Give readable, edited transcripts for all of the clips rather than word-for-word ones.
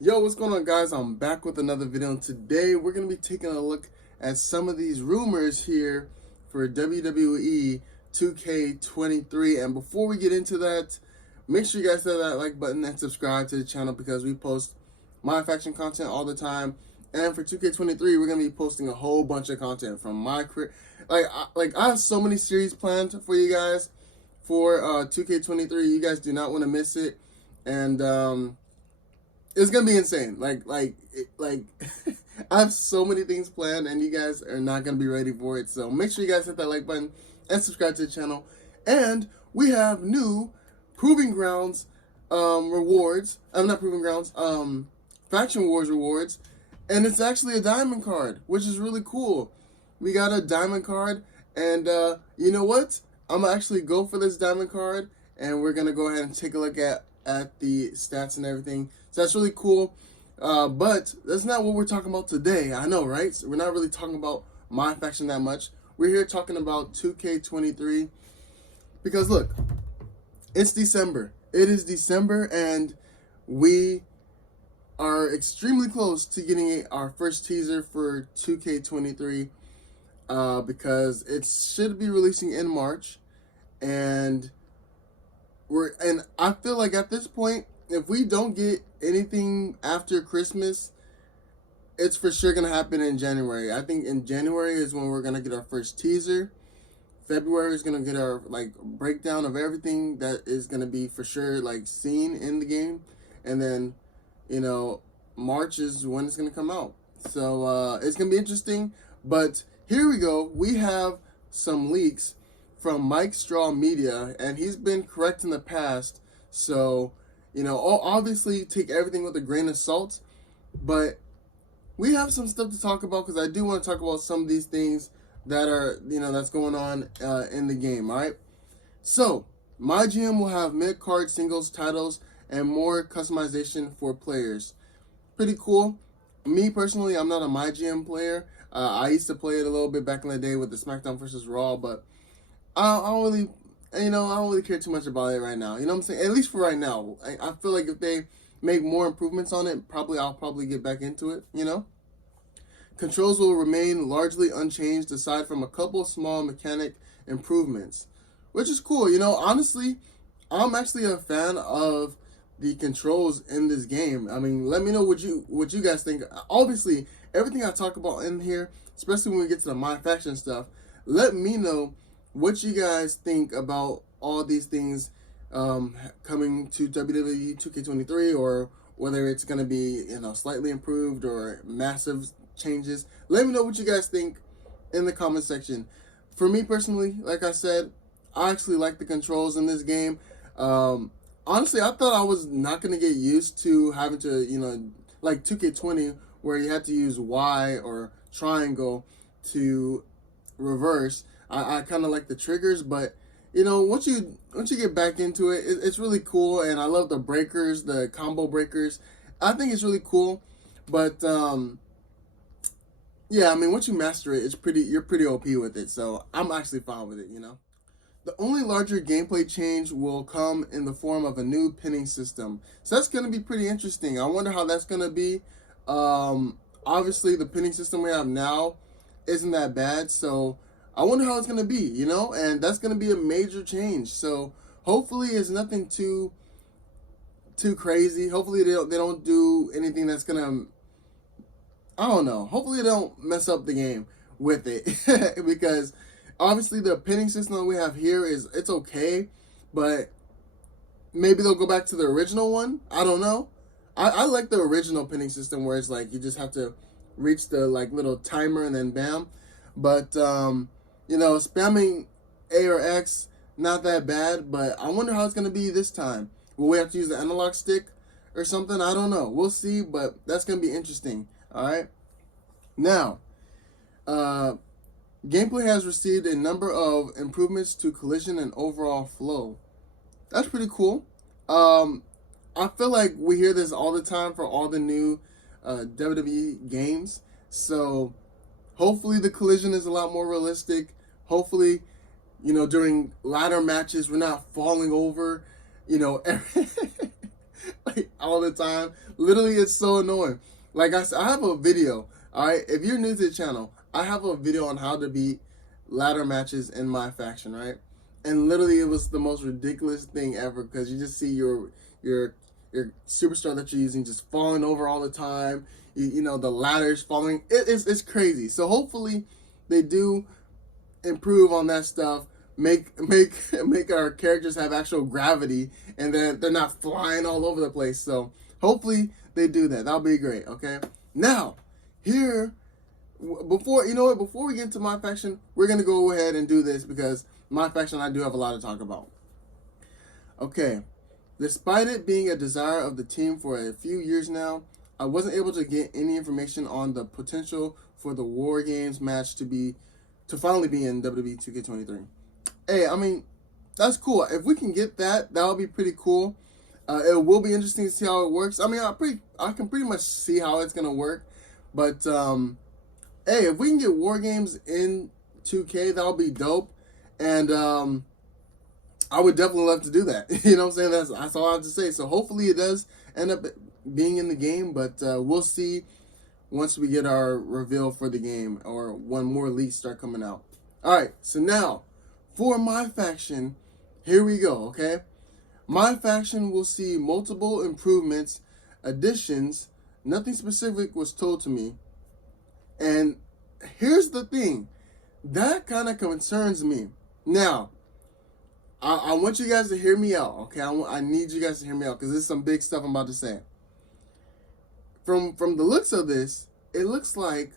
Yo, what's going on, guys? I'm back with another video, and today we're going to be taking a look at some of these rumors here for WWE 2K23. And before we get into that, make sure you guys hit that like button and subscribe to the channel because we post MyFaction content all the time. And for 2K23, we're going to be posting a whole bunch of content from my career. I have so many series planned for you guys for 2K23. You guys do not want to miss it. And it's gonna be insane. I have so many things planned, and you guys are not gonna be ready for it. So make sure you guys hit that like button and subscribe to the channel. And we have new Proving Grounds rewards. I'm not Proving Grounds. Faction Wars rewards, and it's actually a diamond card, which is really cool. We got a diamond card, and you know what? I'm gonna actually go for this diamond card, and we're gonna go ahead and take a look at the stats and everything. So that's really cool. But that's not what we're talking about today. I know, right? So we're not really talking about my faction that much. We're here talking about 2K23 because look, it's December. It is December, and we are extremely close to getting our first teaser for 2K23 because it should be releasing in March, and I feel like at this point, if we don't get anything after Christmas, it's for sure gonna happen in January. I think in January is when we're gonna get our first teaser. February is gonna get our breakdown of everything that is gonna be for sure seen in the game, and then March is when it's gonna come out. So it's gonna be interesting. But here we go. We have some leaks from Mike Straw Media, and he's been correct in the past. So, obviously take everything with a grain of salt, but we have some stuff to talk about because I do want to talk about some of these things that are, that's going on in the game, all right? So, my GM will have mid-card singles titles and more customization for players. Pretty cool. Me, personally, I'm not a My GM player. I used to play it a little bit back in the day with the SmackDown versus Raw, but I don't really, I don't really care too much about it right now. You know what I'm saying? At least for right now. I feel like if they make more improvements on it, I'll probably get back into it, Controls will remain largely unchanged aside from a couple small mechanic improvements, which is cool. Honestly, I'm actually a fan of the controls in this game. I mean, let me know what you guys think. Obviously, everything I talk about in here, especially when we get to the My Faction stuff, let me know what you guys think about all these things coming to WWE 2K23, or whether it's going to be slightly improved or massive changes. Let me know what you guys think in the comment section. For me personally, like I said, I actually like the controls in this game. Honestly, I thought I was not going to get used to having to, like 2K20, where you had to use Y or triangle to reverse. I kind of like the triggers, but once you get back into it, it's really cool, and I love the breakers, the combo breakers. I think it's really cool, but yeah, I mean, once you master it, you're pretty OP with it. So I'm actually fine with it. The only larger gameplay change will come in the form of a new pinning system. So that's going to be pretty interesting. I wonder how that's going to be. Obviously, the pinning system we have now isn't that bad, so I wonder how it's going to be, and that's going to be a major change. So hopefully it's nothing too crazy. Hopefully they don't do anything that's going to, I don't know. Hopefully they don't mess up the game with it because obviously the pinning system that we have here it's okay, but maybe they'll go back to the original one. I don't know. I like the original pinning system where it's you just have to reach the little timer and then bam. But spamming A or X, not that bad, but I wonder how it's going to be this time. Will we have to use the analog stick or something? I don't know. We'll see, but that's going to be interesting. All right. Now, gameplay has received a number of improvements to collision and overall flow. That's pretty cool. I feel like we hear this all the time for all the new WWE games. So hopefully the collision is a lot more realistic. Hopefully, during ladder matches, we're not falling over, like all the time. Literally, it's so annoying. Like I said, I have a video. All right, if you're new to the channel, I have a video on how to beat ladder matches in MyFaction, right? And literally, it was the most ridiculous thing ever because you just see your superstar that you're using just falling over all the time. You know, the ladders falling. It's crazy. So hopefully, they do improve on that stuff. Make our characters have actual gravity, and then they're not flying all over the place. So hopefully they do that. That'll be great. Okay. Now, here, before we get into MyFaction, we're gonna go ahead and do this because MyFaction I do have a lot to talk about. Okay. Despite it being a desire of the team for a few years now, I wasn't able to get any information on the potential for the War Games match to finally be in WWE2k23. Hey, I mean, that's cool. If we can get that, that'll be pretty cool. It will be interesting to see how it works. I mean, I can pretty much see how it's gonna work. But hey, if we can get War Games in 2K, that'll be dope. And I would definitely love to do that. You know what I'm saying? That's all I have to say. So hopefully it does end up being in the game, but we'll see once we get our reveal for the game or when more leaks start coming out. All right, so now for MyFaction, here we go, okay? MyFaction will see multiple improvements, additions. Nothing specific was told to me. And here's the thing. That kind of concerns me. Now, I want you guys to hear me out, okay? I need you guys to hear me out because this is some big stuff I'm about to say. From the looks of this, it looks like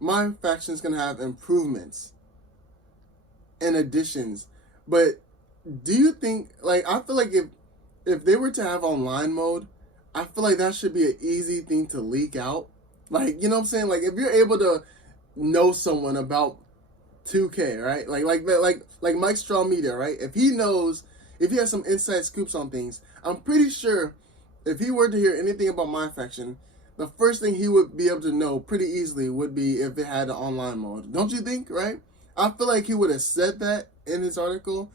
MyFaction is going to have improvements and additions. But do you think, like, I feel like if they were to have online mode, I feel like that should be an easy thing to leak out. Like, you know what I'm saying? Like, if you're able to know someone about 2K, right? Like Mike Straw Media, right? If he has some inside scoops on things, I'm pretty sure if he were to hear anything about MyFaction, the first thing he would be able to know pretty easily would be if it had an online mode. Don't you think, right? I feel like he would have said that in his article.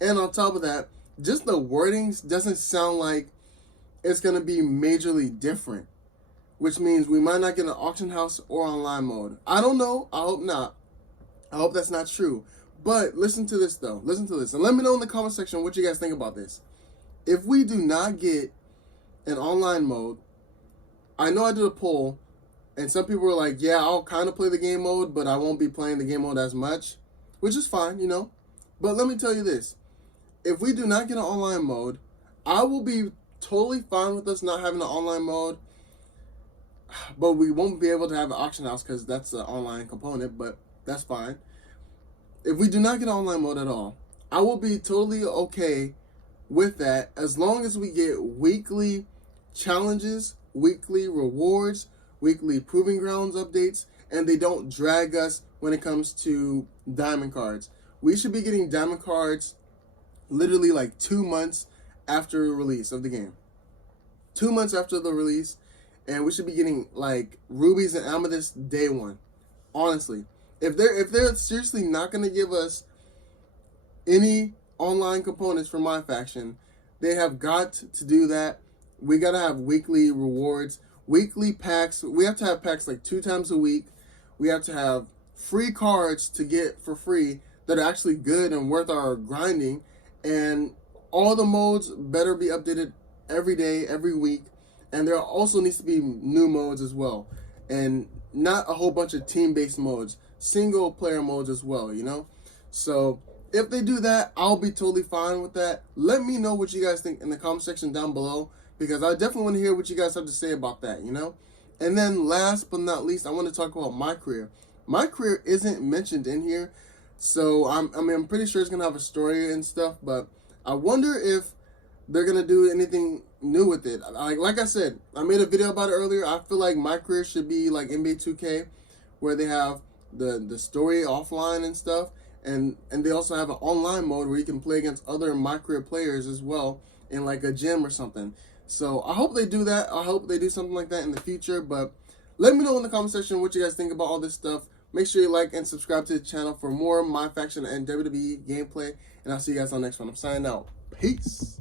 And on top of that, just the wordings doesn't sound like it's going to be majorly different, which means we might not get an auction house or online mode. I don't know. I hope not. I hope that's not true. But listen to this, though. Listen to this. And let me know in the comment section what you guys think about this. If we do not get an online mode, I know I did a poll, and some people were like, yeah, I'll kind of play the game mode, but I won't be playing the game mode as much, which is fine, you know. But let me tell you this. If we do not get an online mode, I will be totally fine with us not having an online mode, but we won't be able to have an auction house because that's an online component, but that's fine. If we do not get online mode at all, I will be totally okay with that as long as we get weekly challenges, weekly rewards, weekly proving grounds updates, and they don't drag us when it comes to diamond cards. We should be getting diamond cards literally like 2 months after release of the game. 2 months after the release, and we should be getting like rubies and amethysts day one. Honestly, if they're seriously not going to give us any online components for MyFaction, they have got to do that. We got to have weekly rewards, weekly packs. We have to have packs like 2 times a week. We have to have free cards to get for free that are actually good and worth our grinding. And all the modes better be updated every day, every week. And there also needs to be new modes as well. And not a whole bunch of team-based modes. Single player modes as well, you know? So if they do that, I'll be totally fine with that. Let me know what you guys think in the comment section down below, because I definitely want to hear what you guys have to say about that, you know? And then last but not least, I want to talk about MyCareer. MyCareer isn't mentioned in here, so I'm pretty sure it's going to have a story and stuff, but I wonder if they're going to do anything new with it. Like I said, I made a video about it earlier. I feel like MyCareer should be like NBA 2K, where they have the story offline and stuff, and they also have an online mode where you can play against other MyCareer players as well in like a gym or something. So I hope they do that. I hope they do something like that in the future, but let me know in the comment section what you guys think about all this stuff. Make sure you like and subscribe to the channel for more MyFaction and WWE gameplay, and I'll see you guys on the next one. I'm signing out. Peace.